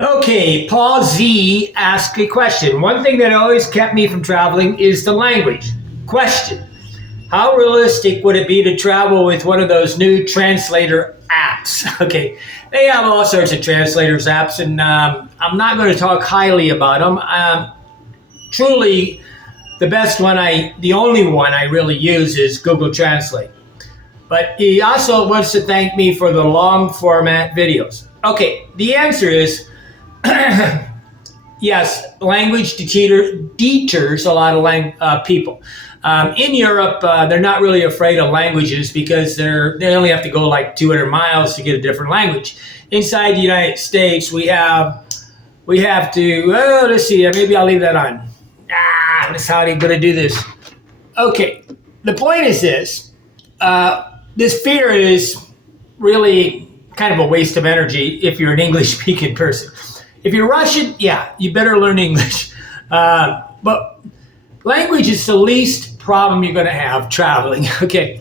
Okay, Paul Z asked a question. One thing that always kept me from traveling is the language. Question: how realistic would it be to travel with one of those new translator apps? Okay, they have all sorts of translators apps, and I'm not going to talk highly about them. Truly, the only one I really use is Google Translate. But he also wants to thank me for the long format videos. Okay, the answer is yes, language deters a lot of people. In Europe, they're not really afraid of languages because they only have to go like 200 miles to get a different language. Inside the United States, we have to. Oh, let's see. Maybe I'll leave that on. That's how I'm going to do this. Okay. The point is this. This fear is really kind of a waste of energy if you're an English speaking person. If you're Russian, yeah, you better learn English. But language is the least problem you're going to have traveling. Okay.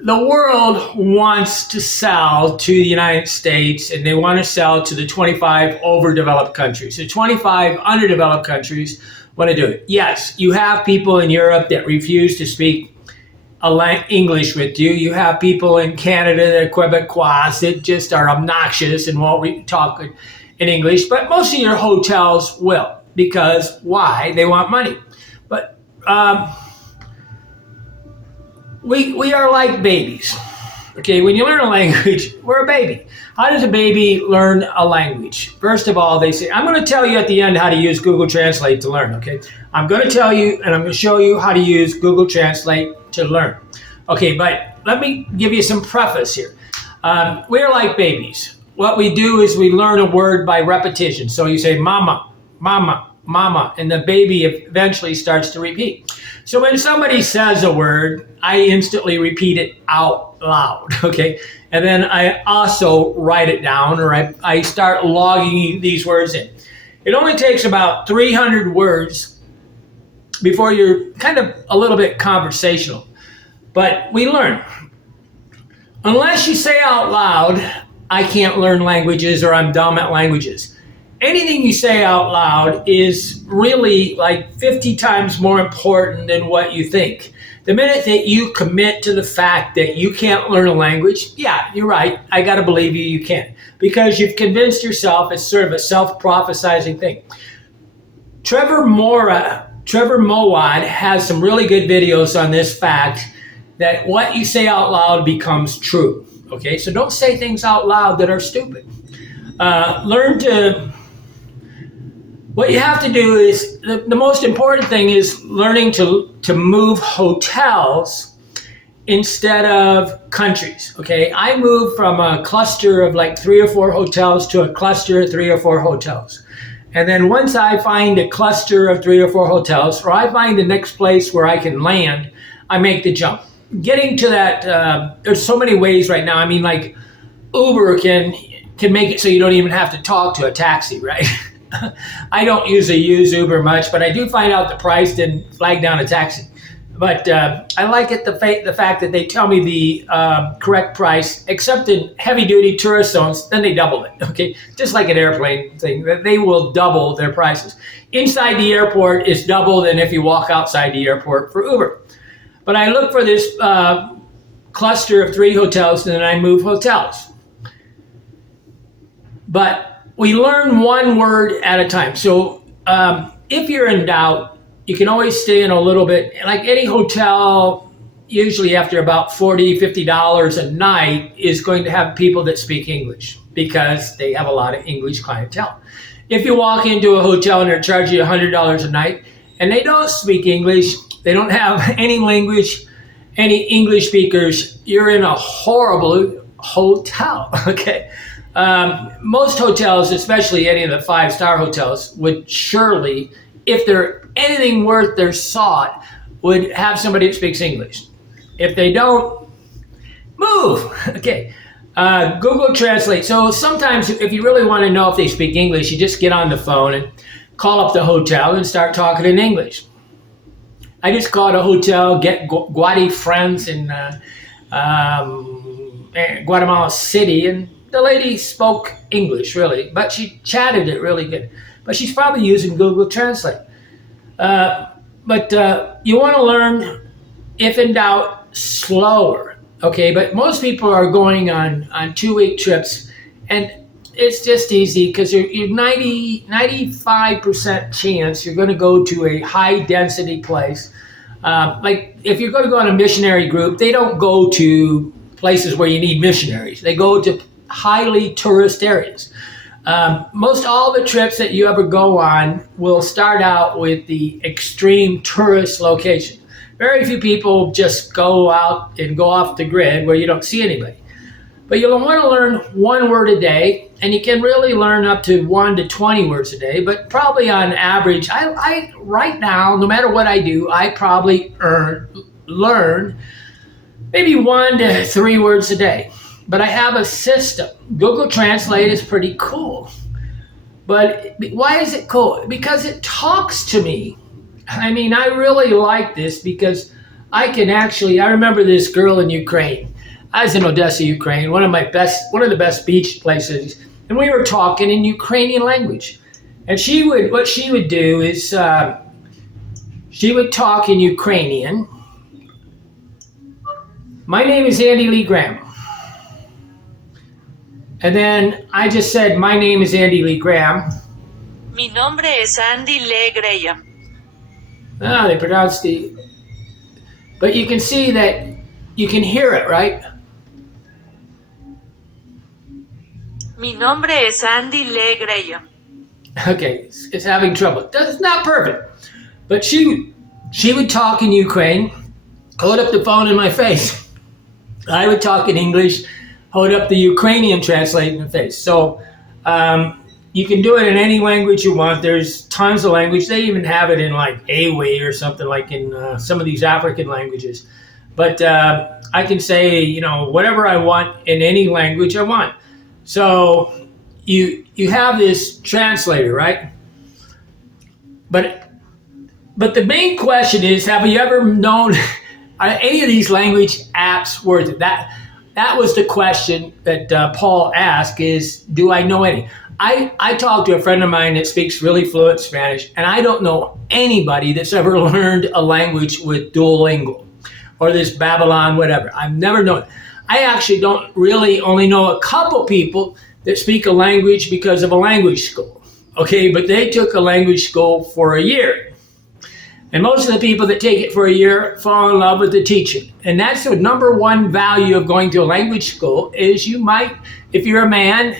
The world wants to sell to the United States, and they want to sell to the 25 overdeveloped countries. The 25 underdeveloped countries want to do it. Yes, you have people in Europe that refuse to speak English with you. You have people in Canada that are Quebecois that just are obnoxious and won't talk in English. But most of your hotels will, because why? They want money. But we are like babies. Okay, when you learn a language, we're a baby. How does a baby learn a language? First of all, they say, I'm going to tell you at the end how to use Google Translate to learn, okay? I'm going to tell you and I'm going to show you how to use Google Translate to learn. Okay, but let me give you some preface here. We're like babies. What we do is we learn a word by repetition. So you say mama, mama, mama, and the baby eventually starts to repeat. So when somebody says a word, I instantly repeat it out loud, okay? And then I also write it down, or I start logging these words in. It only takes about 300 words before you're kind of a little bit conversational. But we learn. Unless you say out loud, I can't learn languages or I'm dumb at languages. Anything you say out loud is really like 50 times more important than what you think. The minute that you commit to the fact that you can't learn a language, yeah, you're right. I got to believe you can. Because you've convinced yourself it's sort of a self-prophesizing thing. Trevor Mowat has some really good videos on this fact that what you say out loud becomes true. Okay, so don't say things out loud that are stupid. What you have to do is, the most important thing is learning to move hotels instead of countries, okay? I moved from a cluster of like 3 or 4 hotels to a cluster of 3 or 4 hotels. And then once I find a cluster of 3 or 4 hotels, or I find the next place where I can land, I make the jump. Getting to that, there's so many ways right now. I mean, like Uber can make it so you don't even have to talk to a taxi, right? I don't usually use Uber much, but I do find out the price and flag down a taxi. But I like it the fact that they tell me the correct price, except in heavy-duty tourist zones, then they double it, okay? Just like an airplane thing, they will double their prices. Inside the airport is double than if you walk outside the airport for Uber. But I look for this cluster of 3 hotels, and then I move hotels. But we learn one word at a time. So if you're in doubt, you can always stay in a little bit. Like any hotel, usually after about $40, $50 a night, is going to have people that speak English because they have a lot of English clientele. If you walk into a hotel and they're charging you $100 a night and they don't speak English, they don't have any English speakers, you're in a horrible hotel, okay? Most hotels, especially any of the 5-star hotels, would surely, if they're anything worth their salt, would have somebody that speaks English. If they don't, move. Okay. Google Translate. So sometimes if you really want to know if they speak English, you just get on the phone and call up the hotel and start talking in English. I just called a hotel, Get Guadi Friends in Guatemala City, and the lady spoke English really, but she chatted it really good. But she's probably using Google Translate. But you want to learn, if in doubt, slower. Okay, but most people are going on 2 week trips, and it's just easy because you're 95% chance you're going to go to a high density place. Like if you're going to go on a missionary group, they don't go to places where you need missionaries. They go to highly tourist areas. Most all the trips that you ever go on will start out with the extreme tourist location. Very few people just go out and go off the grid where you don't see anybody. But you'll want to learn one word a day, and you can really learn up to 1 to 20 words a day, but probably on average, I right now, no matter what I do, I probably learn maybe 1 to 3 words a day. But I have a system. Google Translate is pretty cool. But why is it cool? Because it talks to me. I mean, I really like this because I remember this girl in Ukraine. I was in Odessa, Ukraine, one of the best beach places, and we were talking in Ukrainian language. And what she would do is she would talk in Ukrainian. My name is Andy Lee Graham. And then I just said, my name is Andy Lee Graham. Mi nombre es Andy Lee Graham. They pronounce but you can see that you can hear it, right? Mi nombre es Andy Lee Graham. Okay, it's having trouble. It's not perfect. But she would talk in Ukraine, hold up the phone in my face. I would talk in English, hold up the Ukrainian translate in the face. So you can do it in any language you want. There's tons of language. They even have it in like Awe or something like in some of these African languages. But I can say, whatever I want in any language I want. So you have this translator, right? But the main question is, have you ever known are any of these language apps worth it? That was the question that Paul asked is, do I know any? I talked to a friend of mine that speaks really fluent Spanish, and I don't know anybody that's ever learned a language with Duolingo or this Babylon, whatever. I've never known it. I actually don't really only know a couple people that speak a language because of a language school. Okay, but they took a language school for a year. And most of the people that take it for a year fall in love with the teacher. And that's the number one value of going to a language school is you might, if you're a man,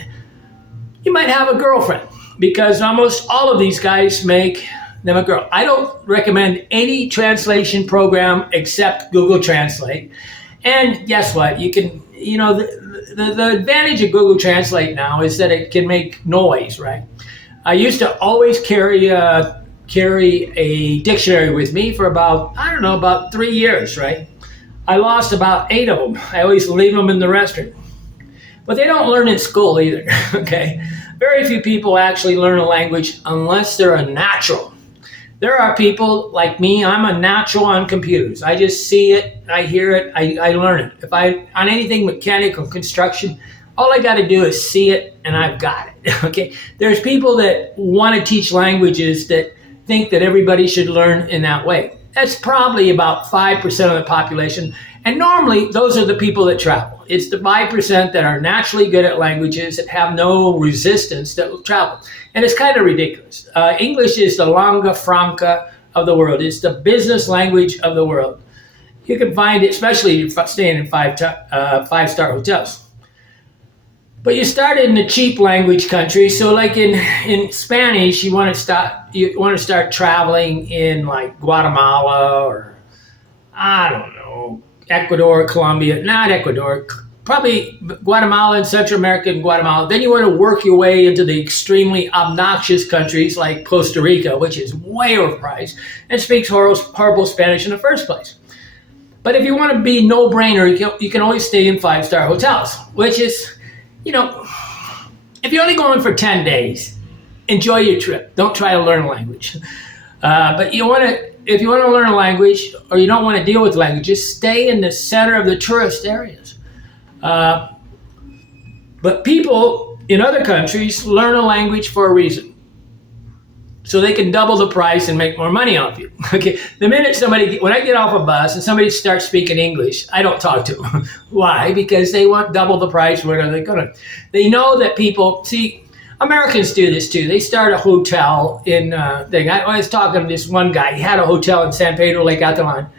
you might have a girlfriend because almost all of these guys make them a girl. I don't recommend any translation program except Google Translate. And guess what? You can, the advantage of Google Translate now is that it can make noise, right? I used to always carry a dictionary with me for about 3 years, right? I lost about 8 of them. I always leave them in the restroom. But they don't learn in school either, okay? Very few people actually learn a language unless they're a natural. There are people like me, I'm a natural on computers. I just see it, I hear it, I learn it. If on anything mechanical construction, all I got to do is see it and I've got it, okay? There's people that want to teach languages that think that everybody should learn in that way. That's probably about 5% of the population. And normally those are the people that travel. It's the 5% that are naturally good at languages that have no resistance that will travel. And it's kind of ridiculous. English is the lingua franca of the world. It's the business language of the world. You can find it, especially if you're staying in five-star hotels. But you start in the cheap language countries. So like in Spanish, you want to start traveling in like Guatemala or I don't know, Ecuador, Colombia, not Ecuador, probably Guatemala and Central America and Guatemala. Then you want to work your way into the extremely obnoxious countries like Costa Rica, which is way overpriced and speaks horrible Spanish in the first place. But if you want to be no-brainer, you can always stay in five-star hotels, which is, if you're only going for 10 days, enjoy your trip. Don't try to learn a language. But if you want to learn a language or you don't want to deal with language, just stay in the center of the tourist areas. But But people in other countries learn a language for a reason. So they can double the price and make more money off you. Okay. The minute when I get off a bus and somebody starts speaking English, I don't talk to them. Why? Because they want double the price. Where are they going to? They know that people, see, Americans do this too. They start a hotel in thing. I was talking to this one guy. He had a hotel in San Pedro Lake Atalan.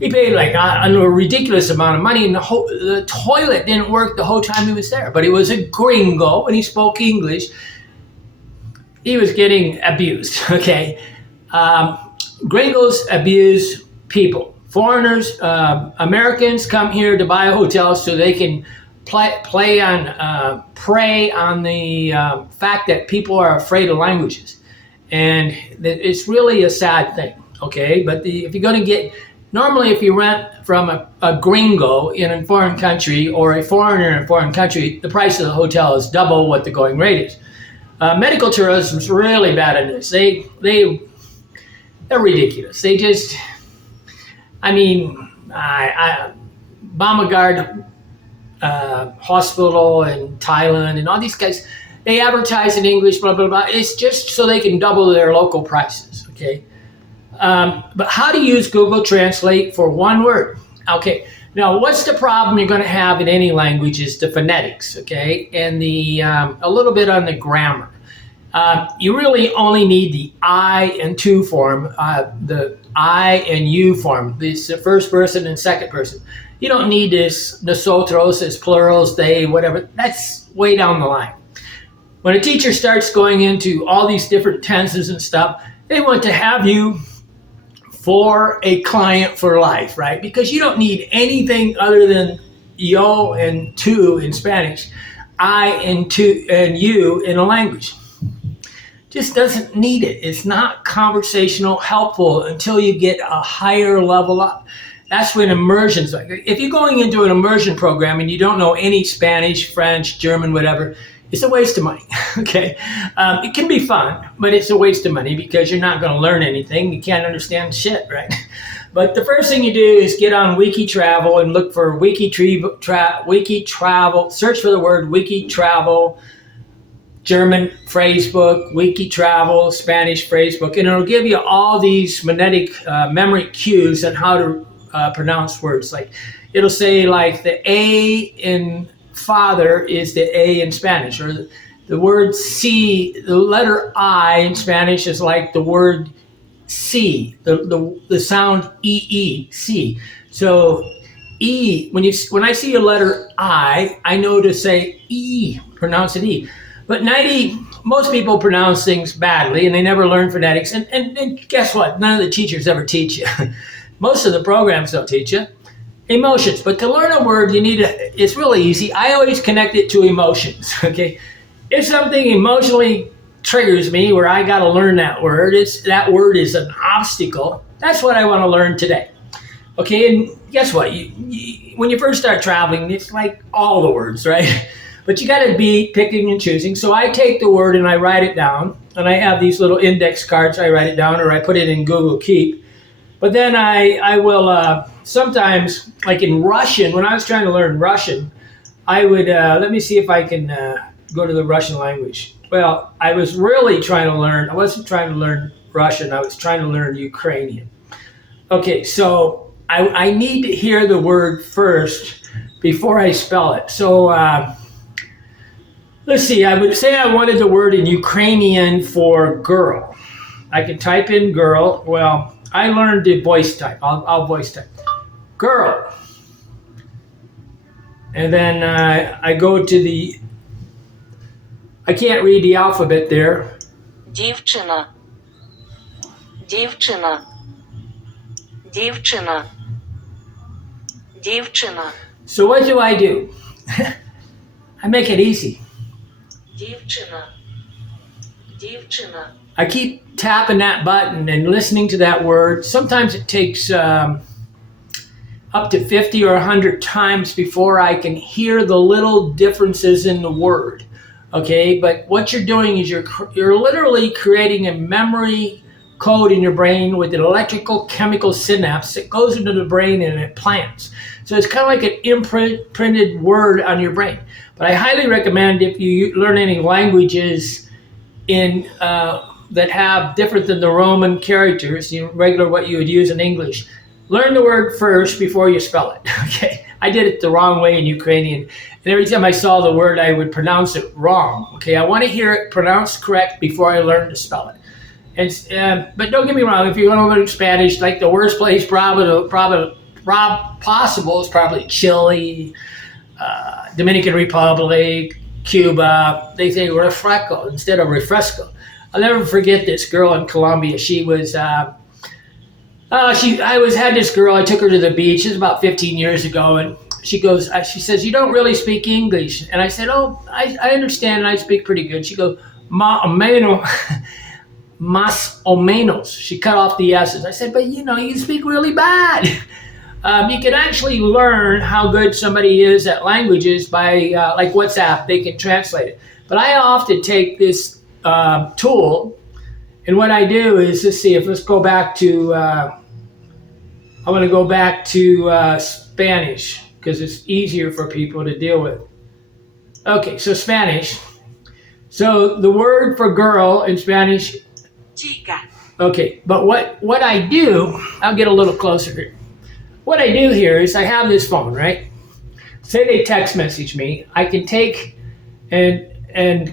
He paid like a ridiculous amount of money, and the toilet didn't work the whole time he was there. But he was a gringo, and he spoke English. He was getting abused, okay? Gringos abuse people. Foreigners, Americans come here to buy a hotel so they can prey on the fact that people are afraid of languages. And it's really a sad thing, okay? But if you're going to get, normally if you rent from a gringo in a foreign country or a foreigner in a foreign country, the price of the hotel is double what the going rate is. Medical tourism is really bad at this. They're ridiculous. They just, Bamagard Hospital in Thailand and all these guys, they advertise in English, blah, blah, blah. It's just so they can double their local prices, okay? But how to use Google Translate for one word? Okay, now what's the problem you're going to have in any language is the phonetics, okay? And a little bit on the grammar. You really only need the I and to form, the I and you form, this the first person and second person. You don't need this nosotros as plurals, they, whatever. That's way down the line. When a teacher starts going into all these different tenses and stuff, they want to have you for a client for life, right? Because you don't need anything other than yo and tu in Spanish, I and tu and you in a language. Just doesn't need it. It's not conversational helpful until you get a higher level up. That's when immersion's like. If you're going into an immersion program and you don't know any Spanish, French, German, whatever, it's a waste of money, okay? It can be fun, but it's a waste of money because you're not going to learn anything. You can't understand shit, right? But the first thing you do is get on Wiki Travel and look for Wiki Travel, search for the word Wiki Travel, German phrasebook, Wiki Travel, Spanish phrasebook, and it'll give you all these phonetic memory cues on how to pronounce words. Like it'll say like the A in father is the A in Spanish, or the word C, the letter I in Spanish is like the word C, the sound E, C. So E, when I see a letter I know to say E, pronounce it E. But most people pronounce things badly and they never learn phonetics. And guess what? None of the teachers ever teach you. Most of the programs don't teach you. Emotions. But to learn a word, it's really easy. I always connect it to emotions, okay? If something emotionally triggers me where I got to learn that word, that word is an obstacle. That's what I want to learn today. Okay, and guess what? When you first start traveling, it's like all the words, right? But you got to be picking and choosing. So I take the word and I write it down. And I have these little index cards. I write it down or I put it in Google Keep. But then I will sometimes, like in Russian, when I was trying to learn Russian, I would, let me see if I can go to the Russian language. Well, I was really trying to learn, I wasn't trying to learn Russian, I was trying to learn Ukrainian. Okay, so I need to hear the word first before I spell it. So, let's see, I would say I wanted the word in Ukrainian for girl. I can type in girl. Well, I learned to voice type. I'll voice type. Girl. And then I go to I can't read the alphabet there. Дівчина. Дівчина. Дівчина. Дівчина. So what do? I make it easy. Дівчина. Дівчина. I keep tapping that button and listening to that word. Sometimes it takes up to 50 or 100 times before I can hear the little differences in the word. Okay, but what you're doing is you're literally creating a memory code in your brain with an electrical chemical synapse that goes into the brain and it plants. So it's kind of like an imprinted word on your brain. But I highly recommend if you learn any languages in that have different than the Roman characters, regular what you would use in English. Learn the word first before you spell it. Okay, I did it the wrong way in Ukrainian, and every time I saw the word, I would pronounce it wrong. Okay, I want to hear it pronounced correct before I learn to spell it. And but don't get me wrong, if you're going to learn Spanish, like the worst place possible is probably Chile, Dominican Republic, Cuba. They say refresco instead of refresco. I'll never forget this girl in Colombia. She was, had this girl. I took her to the beach. It was about 15 years ago, and she says, "You don't really speak English." And I said, "Oh, I understand. And I speak pretty good." She goes, "Más o menos." Más o menos. She cut off the S's. I said, "But you speak really bad." You can actually learn how good somebody is at languages by, like WhatsApp, they can translate it. But I often take this tool, and what I do is, let's go back to, I'm going to go back to Spanish, because it's easier for people to deal with. Okay, so Spanish. So the word for girl in Spanish, chica. Okay, but what I do, I'll get a little closer here. What I do here is I have this phone, right? Say they text message me, I can take and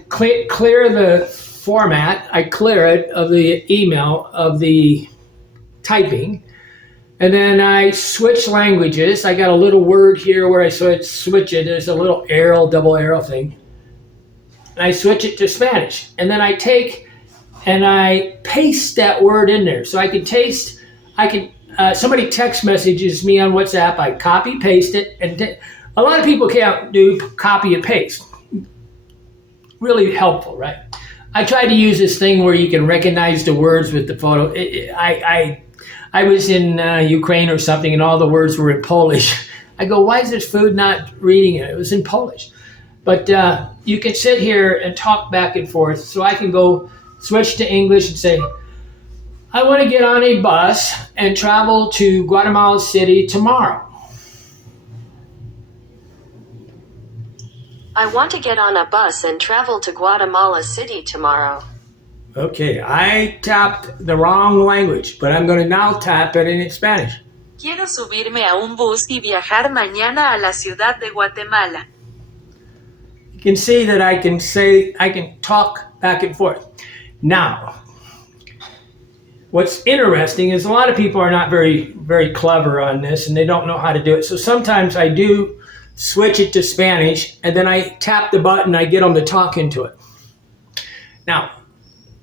clear the format. I clear it of the email of the typing, and then I switch languages. I got a little word here where I switch it. There's a little arrow, double arrow thing. And I switch it to Spanish, and then I take and I paste that word in there. So somebody text messages me on WhatsApp, I copy, paste it, and a lot of people can't do copy and paste. Really helpful, right? I tried to use this thing where you can recognize the words with the photo. I was in Ukraine or something, and all the words were in Polish. I go, why is this food not reading it? It was in Polish. But you can sit here and talk back and forth. So I can go switch to English and say, I want to get on a bus and travel to Guatemala City tomorrow. I want to get on a bus and travel to Guatemala City tomorrow. Okay, I tapped the wrong language, but I'm going to now tap it in Spanish. Quiero subirme a un bus y viajar mañana a la ciudad de Guatemala. You can see that I can talk back and forth. Now, what's interesting is a lot of people are not very, very clever on this, and they don't know how to do it. So sometimes I do switch it to Spanish, and then I tap the button, I get them to talk into it. Now,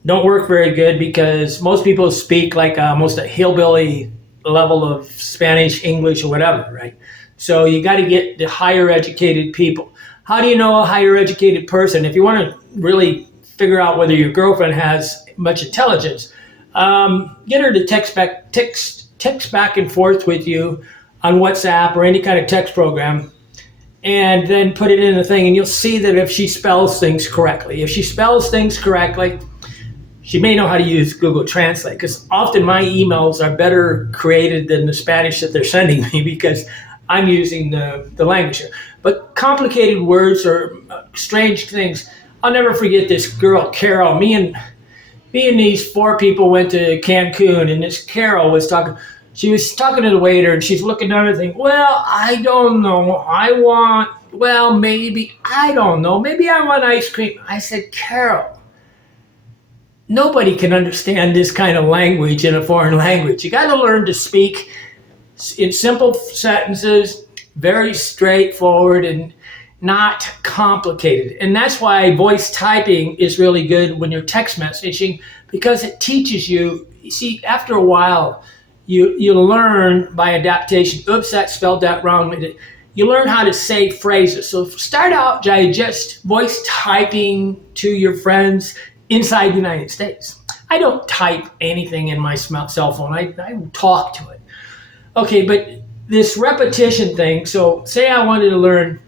don't work very good because most people speak like almost a hillbilly level of Spanish, English, or whatever, right? So you got to get the higher educated people. How do you know a higher educated person? If you want to really figure out whether your girlfriend has much intelligence, get her to text back and forth with you on WhatsApp or any kind of text program, and then put it in the thing, and you'll see that if she spells things correctly. If she spells things correctly, she may know how to use Google Translate, because often my emails are better created than the Spanish that they're sending me because I'm using the language here. But complicated words or strange things, I'll never forget this girl, Carol. Me and these four people went to Cancun, and this Carol was talking. She was talking to the waiter, and she's looking at everything. Well, I don't know. Maybe, I don't know. Maybe I want ice cream. I said, Carol, nobody can understand this kind of language in a foreign language. You got to learn to speak in simple sentences, very straightforward, and not complicated. And that's why voice typing is really good when you're text messaging, because it teaches you. You see, after a while, you learn by adaptation. Oops, that spelled that wrong. You learn how to say phrases. So start out by just voice typing to your friends inside the United States. I don't type anything in my cell phone. I talk to it. Okay, but this repetition thing, so say I wanted to learn,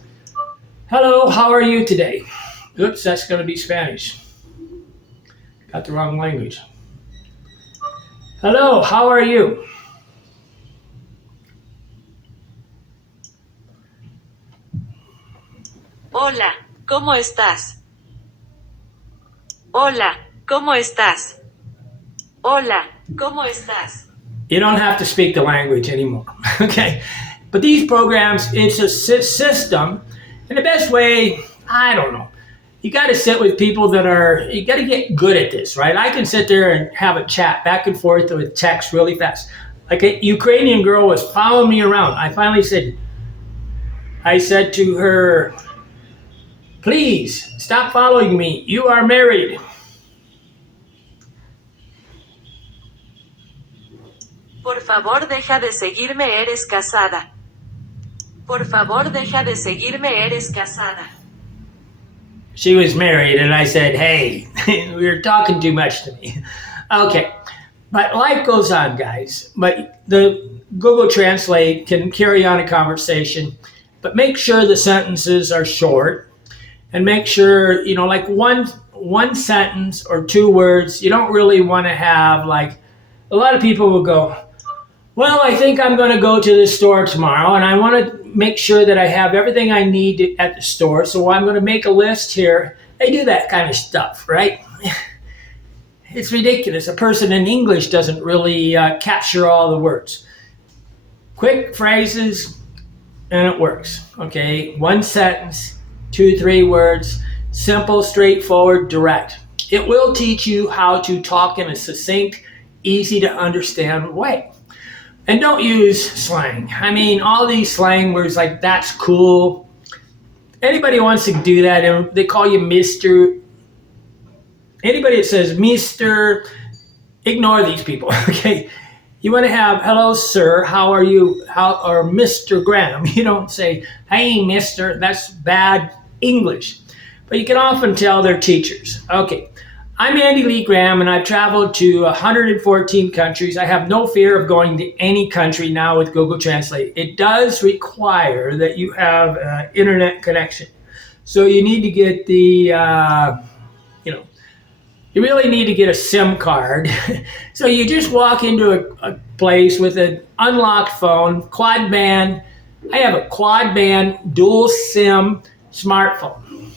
hello, how are you today? Oops, that's going to be Spanish. Got the wrong language. Hello, how are you? Hola, ¿Cómo estás? Hola, ¿cómo estás? Hola, ¿cómo estás? You don't have to speak the language anymore. Okay. But these programs, it's a system. And the best way, I don't know. You got to sit with people you got to get good at this, right? I can sit there and have a chat back and forth with text really fast. Like a Ukrainian girl was following me around. I said to her, please stop following me. You are married. Por favor, deja de seguirme, eres casada. Por favor, deja de seguirme, eres casada. She was married, and I said, hey, you're talking too much to me. Okay, but life goes on, guys. But the Google Translate can carry on a conversation, but make sure the sentences are short, and make sure, like one sentence or 2 words. You don't really want to have, like, a lot of people will go, well, I think I'm going to go to the store tomorrow, and I want to make sure that I have everything I need at the store, so I'm going to make a list here. They do that kind of stuff, right? It's ridiculous. A person in English doesn't really capture all the words. Quick phrases, and it works, okay? 1 sentence, 2, 3 words, simple, straightforward, direct. It will teach you how to talk in a succinct, easy to understand way. And don't use slang. I mean, all these slang words like that's cool. Anybody wants to do that, and they call you Mr. Anybody that says Mr., ignore these people, okay? You want to have, hello, sir, how are you? Or Mr. Graham. You don't say, hey, Mr. That's bad English. But you can often tell they're teachers. Okay. I'm Andy Lee Graham, and I've traveled to 114 countries. I have no fear of going to any country now with Google Translate. It does require that you have an internet connection. So you need to get you really need to get a SIM card. So you just walk into a place with an unlocked phone, quad band. I have a quad band dual SIM smartphone.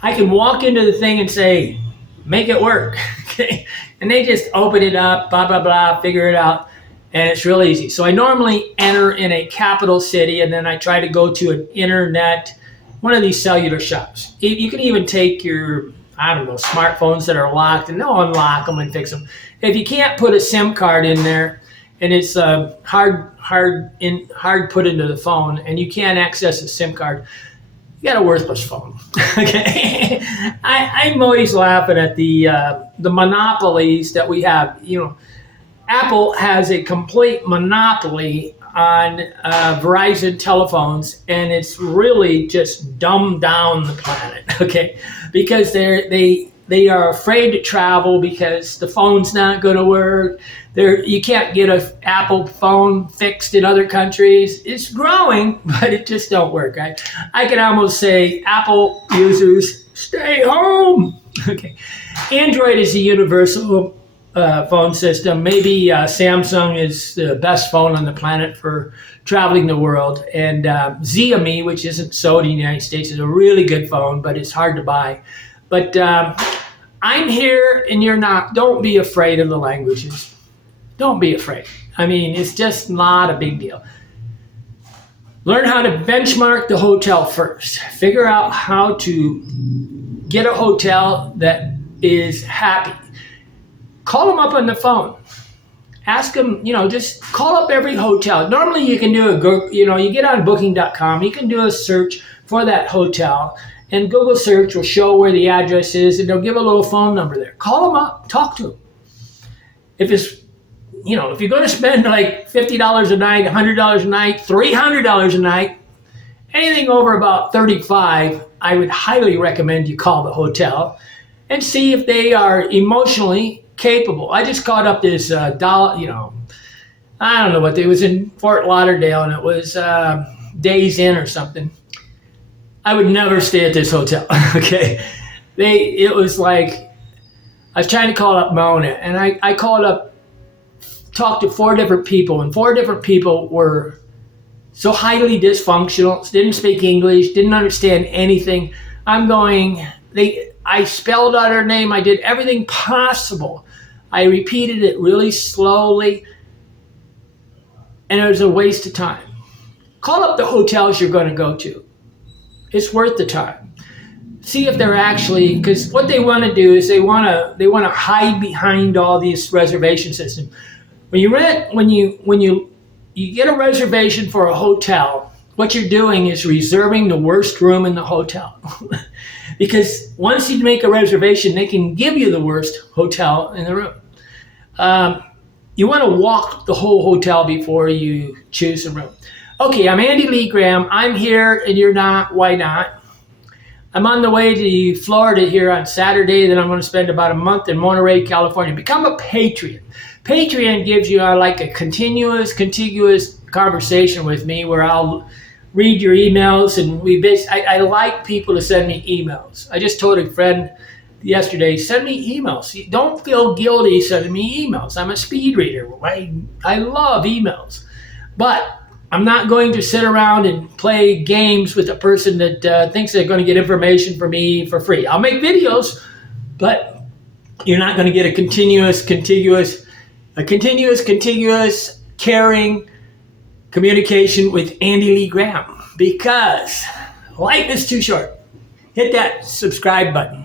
I can walk into the thing and say, make it work, okay? And they just open it up, blah, blah, blah, figure it out, and it's real easy. So I normally enter in a capital city, and then I try to go to an internet, one of these cellular shops. You can even take your, smartphones that are locked, and they'll unlock them and fix them. If you can't put a SIM card in there, and it's hard put into the phone, and you can't access a SIM card, you got a worthless phone. Okay, I'm always laughing at the monopolies that we have. Apple has a complete monopoly on Verizon telephones, and it's really just dumbed down the planet. Okay, because they are afraid to travel because the phone's not going to work. You can't get an Apple phone fixed in other countries. It's growing, but it just don't work. I can almost say, Apple users, stay home. Okay, Android is a universal phone system. Maybe Samsung is the best phone on the planet for traveling the world. And Xiaomi, which isn't sold in the United States, is a really good phone, but it's hard to buy. But I'm here and you're not. Don't be afraid of the languages. Don't be afraid. I mean, it's just not a big deal. Learn how to benchmark the hotel first. Figure out how to get a hotel that is happy. Call them up on the phone. Ask them, just call up every hotel. Normally you can do you get on booking.com, you can do a search for that hotel, and Google search will show where the address is, and they'll give a little phone number there. Call them up, talk to them. If you're going to spend like $50 a night, $100 a night, $300 a night, anything over about $35, I would highly recommend you call the hotel and see if they are emotionally capable. I just caught up this I don't know what, it was in Fort Lauderdale, and it was Days Inn or something. I would never stay at this hotel. Okay, it was like, I was trying to call up Mona, and I called up, talked to 4 different people, and 4 different people were so highly dysfunctional, didn't speak English, didn't understand anything. I spelled out her name. I did everything possible. I repeated it really slowly, and it was a waste of time. Call up the hotels you're going to go to. It's worth the time. See if they're actually, because what they want to do is they want to hide behind all these reservation systems. When you get a reservation for a hotel, what you're doing is reserving the worst room in the hotel. Because once you make a reservation, they can give you the worst hotel in the room. You want to walk the whole hotel before you choose a room. Okay, I'm Andy Lee Graham. I'm here and you're not. Why not? I'm on the way to Florida here on Saturday. Then I'm going to spend about a month in Monterey, California. Become a Patreon. Patreon gives you like a contiguous conversation with me where I'll read your emails, and I like people to send me emails. I just told a friend yesterday, send me emails. Don't feel guilty sending me emails. I'm a speed reader. I love emails. But I'm not going to sit around and play games with a person that thinks they're going to get information from me for free. I'll make videos, but you're not going to get a contiguous, caring communication with Andy Lee Graham, because life is too short. Hit that subscribe button.